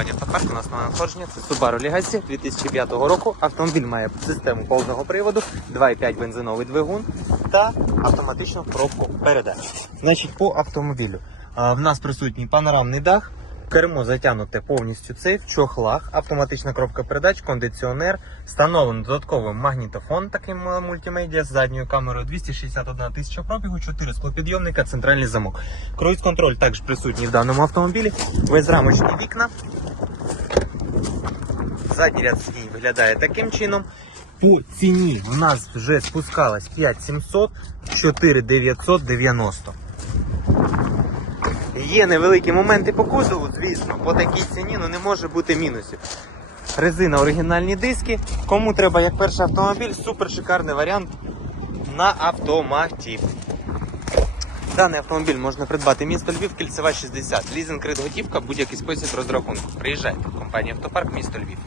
компанія Автопарк. У нас нове надходження. Це Subaru Legacy 2005 року. Автомобіль має систему повного приводу, 2,5 бензиновий двигун та автоматичну коробку передач. Значить, по автомобілю. В нас присутній панорамний дах. Кермо затягнуте повністю цей в чохлах, автоматична коробка передач, кондиціонер, встановлений додатковий магнітофон, такий м- мультимедіа з задньою камерою, 261 тисяча пробігу, 4 склопідйомника, центральний замок. Круїз-контроль також присутній в даному автомобілі. Безрамочні вікна. Задній ряд сидінь виглядає таким чином. По ціні в нас вже спускалась 5700, 4990. Є невеликі моменти по кузову, звісно, по такій ціні ну, не може бути мінусів. Резина оригінальні диски. Кому треба як перший автомобіль, супер шикарний варіант на автоматі. Даний автомобіль можна придбати місто Львів, кільцева 60. Лізинг кредит готівка, будь-який спосіб розрахунку. Приїжджайте. Компанія Автопарк, місто Львів.